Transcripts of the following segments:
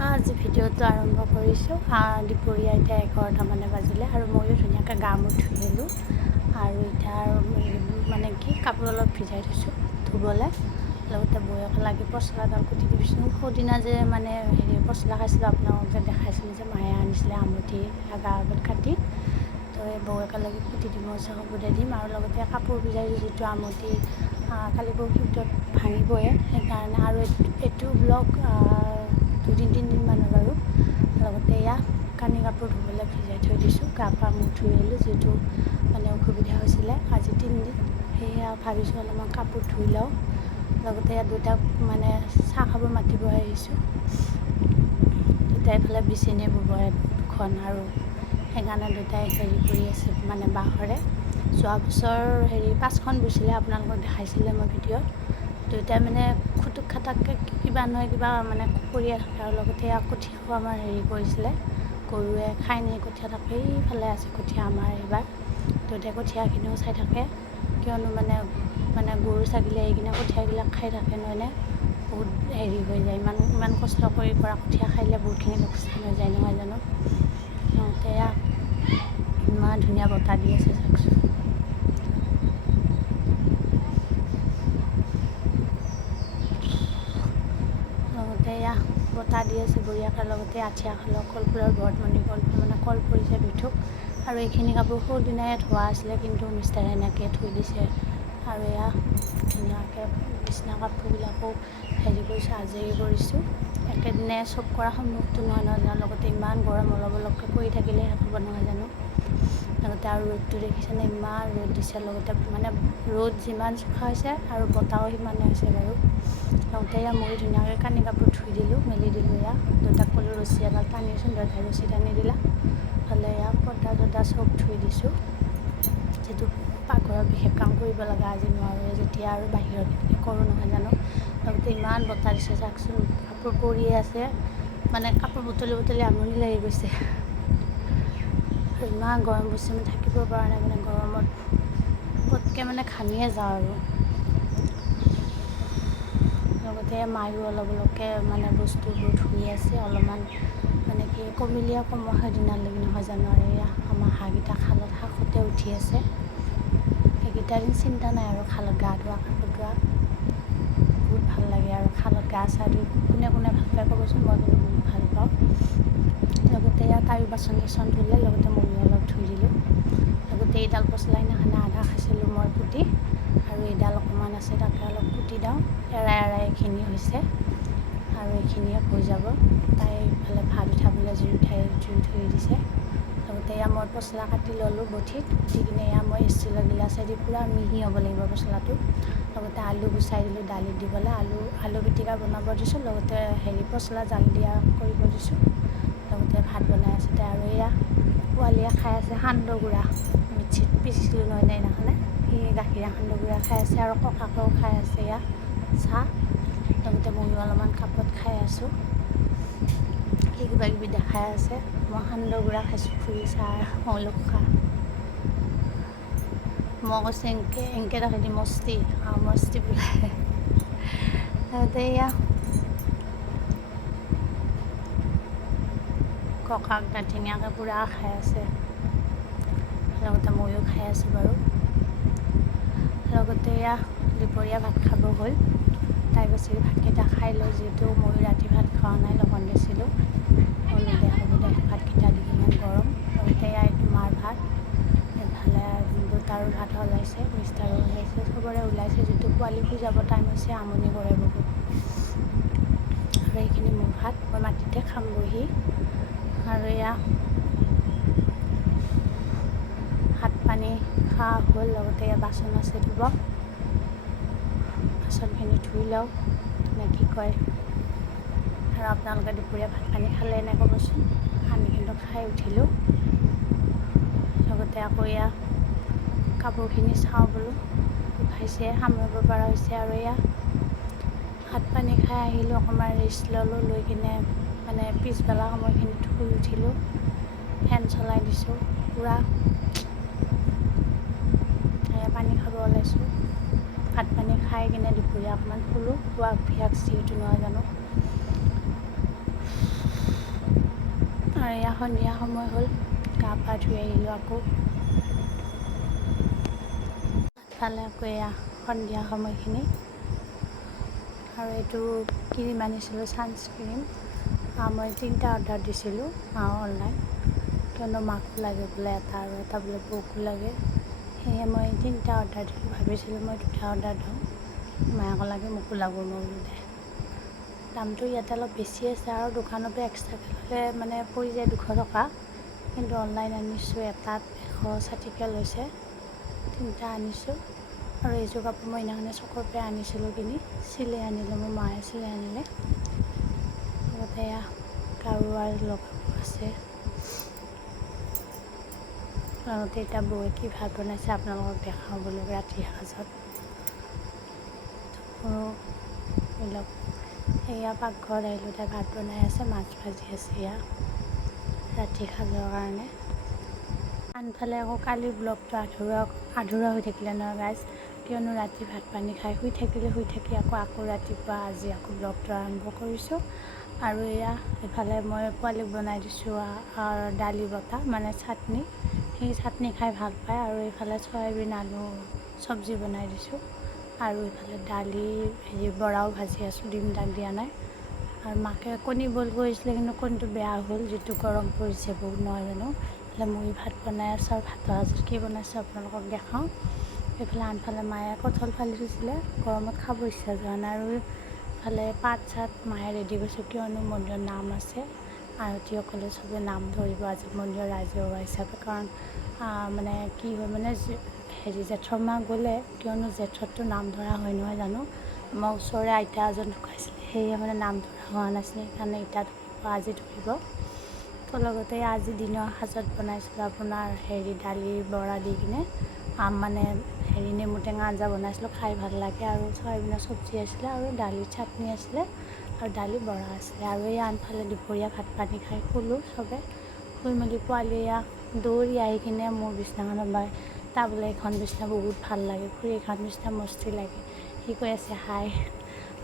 আজি ভিডিঅ'টো আৰম্ভ কৰিছোঁ। দুপৰীয়া এতিয়া 11টা মানে বাজিলে আৰু ময়ো ধুনীয়াকৈ গা মূৰ ধুই আহিলোঁ। আৰু এতিয়া মানে কি কাপোৰ অলপ ভিজাই থৈছোঁ ধুবলৈ। লগতে বৌক লাগি পচলাডাল কুটি দিছোঁ। সৌদিনা যে মানে পচলা খাইছিলোঁ, আপোনালোকক যে দেখাইছিলোঁ যে মায়ে আনিছিলে আমুঠি আগা আগত কাটি। তো এই বৌক লাগি কুটি দিব চবতে দিম। আৰু লগতে কাপোৰ ভিজাইছোঁ যিটো আমুঠি কালি পৰহি ভিতৰত ভাঙিবই, সেইকাৰণে আৰু এইটো ব্লগ 2-3 দিনমানৰ বাৰু। লগতে এয়া কানি কাপোৰ ধুবলৈ ভিজাই থৈ দিছোঁ। গা পা মুখ ধুই আহিলোঁ, যিহেতু মানে অসুবিধা হৈছিলে আজি 3 দিন। সেয়া ভাবিছোঁ অলপমান কাপোৰ ধুই লওঁ। লগতে ইয়াত দুটাক মানে চাহ খাব মাতিব আহিছোঁ। দুটাই এইফালে বিচনী বব দুখন, আৰু সেইকাৰণে দুটাই কৰি আছে মানে বাঁহৰে। যোৱা বছৰ 5খন বৈছিলে, আপোনালোকক দেখাইছিলে মই ভিডিঅ'ত। দুয়োটাই মানে খুটুক খাটাককৈ কিবা নহয় কিবা মানে কৰিয়ে থাকে। আৰু লগতে কঠীয়াও আমাৰ কৰিছিলে, গৰুৱে খাই নি কঠীয়া থাকে। এইফালে আছে কঠীয়া আমাৰ এইবাৰ। দুয়োটাই কঠীয়াখিনিও চাই থাকে, কিয়নো মানে গৰু ছাগলী আহি কিনে কঠীয়াবিলাক খাই থাকে নহয়নে, বহুত হৈ যায়। ইমান কষ্ট কৰি কৰা কঠীয়া খাইলে বহুতখিনি লোকচান হৈ যায় নহয় জানো। সিহঁতে ইমান ধুনীয়া বতাহ দি আছে চাওকচোন। লগতে বতাহ দি আছে বঢ়িয়াকৈ। লগতে আঠিয়া খালোঁ, কলফুলৰ বৰ্তমানী কলফুল মানে কল পৰিছে দুঠোক। আৰু এইখিনি কাপোৰ সৌদিনাই ধোৱা আছিলে, কিন্তু মিষ্টাৰে এনেকৈ থৈ দিছে। আৰু ধুনীয়াকৈ বিচনা কাপোৰবিলাকো কৰিছোঁ, আজৰি কৰিছোঁ। একেদিনে চব কৰা সম্ভৱটো নহয় নহয়। লগতে ইমান গৰম, অলপ অলপকৈ কৰি থাকিলে শেষ হ'ব নহয় জানো। লগতে আৰু ৰ'দটো দেখিছেনে, ইমান ৰ'দ দিছে। লগতে মানে ৰ'দ যিমান চোকা হৈছে আৰু বতাহো সিমানে হৈছে বাৰু। লগতে মই ধুনীয়াকৈ কানি কাপোৰ ধুই দিলোঁ, মেলি দিলোঁ। দুটাক ক'লোঁ ৰছী এডাল টানিচোন, দুটাই ৰছী টানি দিলা। হ'লে পৰ্দা চৰ্দা চব ধুই দিছোঁ, যিটো পাকঘৰৰ বিশেষ কাম কৰিব লগা আজি নোৱাৰোঁ, যেতিয়া আৰু বাহিৰত কৰোঁ নহয় জানো। লগতে ইমান বতাহ দিছে চাওকচোন, কাপোৰ পৰিয়ে আছে, মানে কাপোৰ বুটলি বুটলি আমনি লাগি গৈছে। আৰু ইমান গৰম পৰিছে, মানে থাকিব পৰা নাই। মানে গৰমত পটকৈ মানে ঘামিয়ে যাওঁ আৰু। লগতে মায়ো অলপ অলপকৈ মানে বস্তুবোৰ ধুই আছে, অলপমান মানে কি কমিলিয়া কমোৱা সেইদিনালৈকে নহয় জানো। আৰু আমাৰ হাঁহকেইটা খালত শাকতে উঠি আছে। সেইকেইটা দিন চিন্তা নাই আৰু, খালত গা ধোৱা কাপোৰ ধোৱা বহুত ভাল লাগে। আৰু খালত গা চা ধুই কোনে কোনে ভাল পায় ক'বচোন, মই কিন্তু বহুত ভাল পাওঁ। লগতে তাইও বাচন চাচন ধুলে, লগতে ময়ো অলপ ধুই দিলোঁ। লগতে এইডাল পচলা সেইদিনাখনে আধা খাইছিলোঁ মই কুটি, আৰু এইডাল অকণমান আছে, তাকে অলপ কুটি দিওঁ। এৰাই এইখিনি হৈছে, আৰু এইখিনিয়ে হৈ যাব। তাই ইফালে ভাত উঠাবলৈ জুই থৈ দিছে। লগতে মই পচলা কাটি ল'লোঁ বঠিত, দি কিনে মই ষ্টিলৰ গিলাচেদি পূৰা মিহি হ'ব লাগিব পচলাটো। লগতে আলু গুচাই দিলোঁ দালিত দিবলৈ, আলু পিটিকা বনাব দিছোঁ। লগতে পচলা জাল দিয়া কৰিব দিছোঁ। লগতে ভাত বনাই আছে তাই। আৰু পোৱালীয়ে খাই আছে সান্দহ গুড়া, মিক্সিত পিচিছিলোঁ নহয় সেইদিনাখনে, গাখীৰে সান্দহ গুড়া খাই আছে। আৰু ককাকেও খাই আছে চাহ। লগতে ময়ো অলপমান কাপত খাই আছোঁ, কিবা কিবি দেখাই আছে। মই সান্দহ গুড়া খাইছোঁ, ফুৰি চাহ মৌলক খা। মই কৈছোঁ এনকে দেখি মস্তি মস্তি বোলে। লগতে ককাক ধুনীয়াকৈ পূৰা খাই আছে। লগতে ময়ো খাই আছোঁ বাৰু। লগতে দুপৰীয়া ভাত খাব হ'ল। তাই কৈছিল ভাতকেইটা খাই লৈ, যিহেতু ময়ো ৰাতি ভাত খোৱা নাই, লগন দিছিলোঁ। হ'লো দে হ'ব দে, ভাতকেইটা দি ইমান গৰম। লগতে এইটো মাৰ ভাত, এইফালে দেউতাৰো ভাত ওলাইছে, মিষ্টাৰো ওলাইছে, চবৰে ওলাইছে। যিটো পোৱালি যাব টাইম হৈছে, আমনি কৰে বহুত। আৰু এইখিনি মোৰ ভাত, মই মাটিতে খাম বহি। আৰু ভাত পানী খোৱা হ'ল। লগতে বাচন আছে ধুব, বাচনখিনি ধুই লওঁ নে কি কয়। আৰু আপোনালোকে দুপৰীয়া ভাত পানী খালে নে ক'বচোন। আমি কিন্তু খাই উঠিলোঁ। লগতে আকৌ কাপোৰখিনি চাওঁ বোলো, শুকাইছে, সামৰিব পৰা হৈছে। আৰু ভাত পানী খাই আহিলোঁ, অকণমান ৰেষ্ট ল'লোঁ। লৈ কিনে মানে পিছবেলা সময়খিনিত শুই উঠিলোঁ, ফেন চলাই দিছোঁ পূৰা। পানী খাব ওলাইছোঁ। ভাত পানী খাই কিনে দুপৰীয়া অকণমান শুলোঁ, খোৱা অভ্যাস যিহেতু নহয় জানো। আৰু এয়া সন্ধিয়া সময় হ'ল, গা পা ধুই আহিলোঁ আকৌ। ইফালে আকৌ এয়া সন্ধিয়া সময়খিনি। আৰু এইটো ক্ৰীম আনিছিলোঁ, ছানস্ক্ৰীম। মই 3টা অৰ্ডাৰ দিছিলোঁ অনলাইন, কিয়নো মাকো লাগে বোলে এটা আৰু এটা বোলে বৌকো লাগে। সেয়ে মই 3টা অৰ্ডাৰ দিলোঁ। ভাবিছিলোঁ মই 2টা অৰ্ডাৰ দিওঁ, মায়াকো লাগে মোকো লাগব। মই বোলো দে, দামটো ইয়াতে অলপ বেছি আছে আৰু দোকানৰ পৰা এক্সট্ৰাকৈ ল'লে মানে পৰি যায় 200 টকা, কিন্তু অনলাইন আনিছোঁ এটাত 160কৈ লৈছে। 3টা আনিছোঁ। আৰু এইযোৰ কাপোৰ মই সেইদিনাখনে চকৰ পৰা আনিছিলোঁ কিনি, চিলাই আনিলোঁ, মোৰ মায়ে চিলাই আনিলে। লগতে এয়া গাৰু আৰু লগাব আছে। লগতে এতিয়া বৌয়ে কি ভাত বনাইছে আপোনালোকক দেখাওঁ বোলো ৰাতিৰ সাজত। ধৰি এয়া পাকঘৰত আহিলোঁ, তাই ভাত বনাই আছে, মাছ ভাজি আছে এয়া ৰাতিৰ সাজৰ কাৰণে। আনফালে আকৌ কালিৰ ব্লগটো আধৰুৱা হৈ থাকিলে নহয় গাইজ, কিয়নো ৰাতি ভাত পানী খাই শুই থাকি আকৌ ৰাতিপুৱা আজি আকৌ ব্লগটো আৰম্ভ কৰিছোঁ। আৰু এয়া এইফালে মই পোৱালিক বনাই দিছোঁ দালি বটা, মানে চাটনি। সেই চাটনি খাই ভাল পায়। আৰু এইফালে চয়াবিন আলু চব্জি বনাই দিছোঁ। আৰু এইফালে দালি বৰাও ভাজি আছোঁ, ডিম দাগ দিয়া নাই। আৰু মাকে কণী বইল কৰিছিলে, কিন্তু কণীটো বেয়া হ'ল, যিটো গৰম পৰিছে বহুত নহয় জানো। এইফালে মই ভাত বনাই আছোঁ, আৰু ভাতৰ সাজত কি বনাইছোঁ আপোনালোকক দেখাওঁ। এইফালে আনফালে মায়ে কঁঠাল ফালি থৈছিলে, গৰমত খাব ইচ্ছা যোৱা নাই। আৰু এইফালে পাত চাত মায়ে ৰেডি কৰিছোঁ, কিয়নো মন্দিৰত নাম আছে, আয়তীসকলে চবে নাম ধৰিব আজি মন্দিৰৰ ৰাজহুৱা হিচাপে। কাৰণ মানে কি হয় মানে জেঠৰ মাহ গ'লে, কিয়নো জেঠতটো নাম ধৰা হয় নহয় জানো। আমাৰ ওচৰৰে আইতা এজন ঢুকাইছিলে, সেয়ে মানে নাম ধৰা হোৱা নাছিলে, সেইকাৰণে এতিয়া ধৰিব, আজি ধৰিব। তো লগতে আজি দিনৰ সাজত বনাইছিলোঁ আপোনাৰ দালি বৰা দি কিনে মানে নেমু টেঙা আঞ্জা বনাইছিলোঁ, খাই ভাল লাগে। আৰু চয়াবিনৰ চব্জি আছিলে, আৰু দালি চাটনি আছিলে, আৰু দালি বৰা আছিলে। আৰু এই আনফালে দুপৰীয়া ভাত পানী খাই শুলোঁ চবে। শুই মেলি পোৱালি দৌৰি আহি কিনে মোৰ বিছনাখনত বাই, তাৰ বোলে এইখন বিছনা বহুত ভাল লাগে, খুৰী এইখন বিছনা মস্তি লাগে, সি কৈ আছে হাই।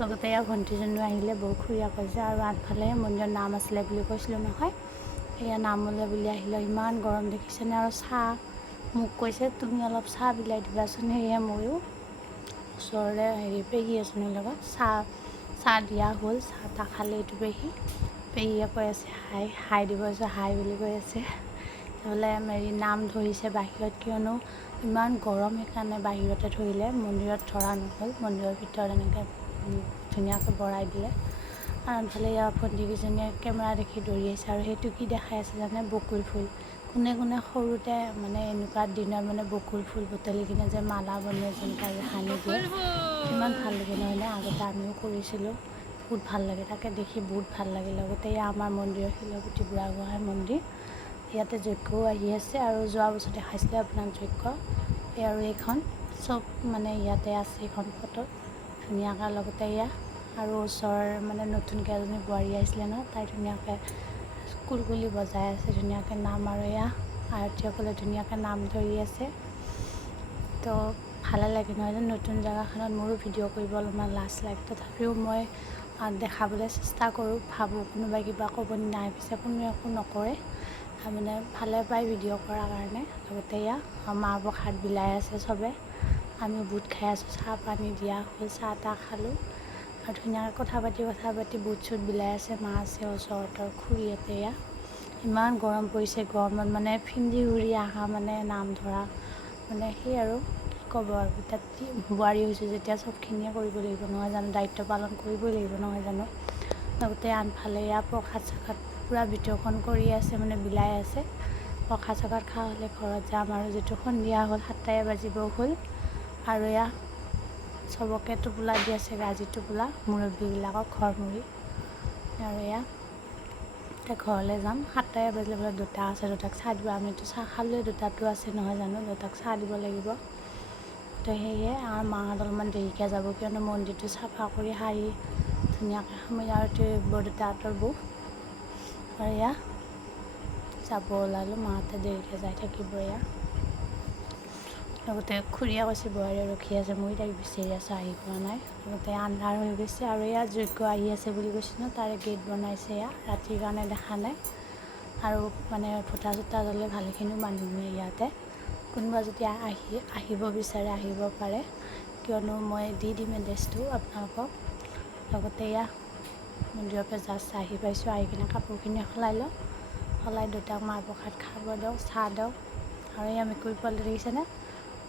লগতে ভণ্টিজনীও আহিলে, বৌ খুৰীয়ে কৈছে। আৰু আনফালে মন্দিৰত নাম আছিলে বুলি কৈছিলোঁ নহয়, এয়া নামলৈ বুলি আহিলে। ইমান গৰম দেখিছেনে। আৰু চাহ মোক কৈছে তুমি অলপ চাহ বিলাই দিবাচোন। সেয়ে ময়ো ওচৰৰে পেহী এজনীৰ লগত চাহ দিয়া হ'ল, চাহ তাহ খালে এইটো পেহীয়ে কৈ আছে হাই দিব আছে, হাই বুলি কৈ আছে। বোলে নাম ধৰিছে বাহিৰত, কিয়নো ইমান গৰম, সেইকাৰণে বাহিৰতে ধৰিলে, মন্দিৰত ধৰা নহ'ল। মন্দিৰৰ ভিতৰত এনেকৈ ধুনীয়াকৈ বৰাই দিলে। আৰু আনফালে ভণ্টিকেইজনীয়ে কেমেৰা দেখি দৌৰি আহিছে। আৰু সেইটো কি দেখাই আছে জানে, বকুল ফুল। কোনে সৰুতে মানে এনেকুৱা দিনত মানে বকুল ফুল বুটলি কিনে যে মালা বনাই যেনেকৈ সানি দিয়ে, কিমান ভাল লাগে নহয়নে। আগতে আমিও কৰিছিলোঁ, বহুত ভাল লাগে, তাকে দেখি বহুত ভাল লাগে। লগতে আমাৰ মন্দিৰৰ শিলগুটি বুঢ়াগোহাঁই মন্দিৰ, ইয়াতে যজ্ঞও আহি আছে। আৰু যোৱা বছৰ দেখাইছিলে আপোনাক যজ্ঞ, আৰু এইখন চব মানে ইয়াতে আছে, এইখন ফটো ধুনীয়াকৈ। লগতে আৰু ওচৰৰ মানে নতুনকৈ এজনী বোৱাৰী আহিছিলে ন, তাই ধুনীয়াকৈ কুলকুলি বজাই আছে ধুনীয়াকৈ নাম। আৰু আয়তীসকলে ধুনীয়াকৈ নাম ধৰি আছে। তো ভালে লাগে নহয় যে, নতুন জেগাখনত মোৰো ভিডিঅ' কৰিব অলপমান লাজ লাগে, তথাপিও মই দেখাবলৈ চেষ্টা কৰোঁ। ভাবোঁ কোনোবাই কিবা ক'ব নাই, পিছে কোনো একো নকৰে, মানে ভালে পায় ভিডিঅ' কৰাৰ কাৰণে। লগতে মাহ প্ৰসাদ বিলাই আছে চবে, আমি বুট খাই আছোঁ, চাহ পানী দিয়া হ'ল, চাহ তাহ খালোঁ। আৰু ধুনীয়াকৈ কথা পাতি বুট চুট বিলাই আছে। মা আছে ওচৰত, খুৰীহঁতে ইমান গৰম পৰিছে, গৰমত মানে পিন্ধি উৰি অহা মানে নাম ধৰা মানে সেই আৰু কি ক'ব। আৰু এতিয়া বোৱাৰী হৈছোঁ যেতিয়া চবখিনিয়ে কৰিব লাগিব নহয় জানো, দায়িত্ব পালন কৰিবই লাগিব নহয় জানো। লগতে আনফালে প্ৰসাদ চসাদ পূৰা বিতৰণ কৰি আছে, মানে বিলাই আছে। প্ৰসাদ চসাদ খোৱা হ'লে ঘৰত যাম। আৰু যিটো সন্ধিয়া হ'ল, 7টাই বাজিব হ'ল। আৰু চবকে টোপোলা দি আছে, গাজি টোপোলা মুৰব্বীবিলাকক ঘৰমুৰি। আৰু এতিয়া ঘৰলৈ যাম, 7টাই বাজিলে বোলে দুটা আছে, দুটাক চাহ দিব। আমিতো চাহ খালোৱে, দুটাতো আছে নহয় জানো, দুটাক চাহ দিব লাগিব। তো সেয়ে আমাৰ মাহঁত অলপমান দেৰিকৈ যাব, কিয়নো মন্দিৰটো চাফা কৰি সাৰি ধুনীয়াকৈ সামৰি। আৰু বৰদেউতাহঁতৰ বৌ আৰু যাব ওলালোঁ, মাহঁতে দেৰিকৈ যাই থাকিব। লগতে খুৰীয়ে কৈছে বোৱাৰীয়ে ৰখি আছে, মই তাইক বিচাৰি আছোঁ, আহি পোৱা নাই। লগতে আন্ধাৰ হৈ গৈছে। আৰু যজ্ঞ আহি আছে বুলি কৈছোঁ ন, তাৰে গেট বনাইছে, ৰাতিৰ কাৰণে দেখা নাই। আৰু মানে ফুটা চুটা জ্বলে ভালেখিনি মানুহ ইয়াতে কোনোবা যদি আহিব বিচাৰে আহিব পাৰে, কিয়নো মই দি দিম এড্ৰেছটো আপোনালোকক। লগতে এয়া মন্দিৰৰ পৰা জাষ্ট আহি পাইছোঁ, আহি কিনে কাপোৰখিনি সলাই লওঁ, সলাই দেউতাক মাহ প্ৰসাদ খাব দিওঁ, চাহ দিওঁ। আৰু এয়া মেকুৰী পোৱালি দেখিছেনে,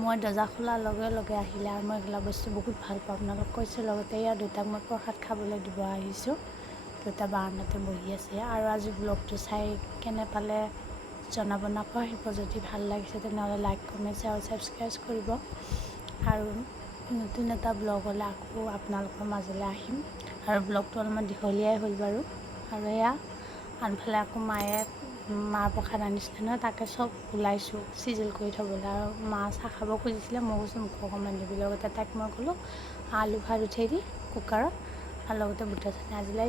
মই দৰ্জা খোলাৰ লগে লগে আহিলে, আৰু মই এইবিলাক বস্তু বহুত ভাল পাওঁ আপোনালোক কৈছোঁ। লগতে এয়া দেউতাক মই প্ৰসাদ খাবলৈ দিব আহিছোঁ, দেউতা বাৰাণ্ডাতে বহি আছে। আৰু আজি ব্লগটো চাই কেনে পালে জনাব, নাপাহৰিব। যদি ভাল লাগিছে তেনেহ'লে লাইক কমেণ্ট শ্বেয়াৰ ছাবস্ক্ৰাইব কৰিব। আৰু নতুন এটা ব্লগ হ'লে আকৌ আপোনালোকৰ মাজলৈ আহিম। আৰু ব্লগটো অলপমান দীঘলীয়াই হ'ল বাৰু। আৰু এয়া আনফালে আকৌ মায়ে মাহ প্ৰসাদ আনিছিলে নহয়, তাকে চব ওলাইছোঁ চিজিল কৰি থ'বলৈ। আৰু মা চাহ খাব খুজিছিলে, মই কৈছোঁ মোক অকণমান দিবি। লগতে তাইক মই ক'লোঁ আলু ভাত উঠাই দি কুকাৰত, আৰু লগতে বুটৰ চাটনি আজিলৈ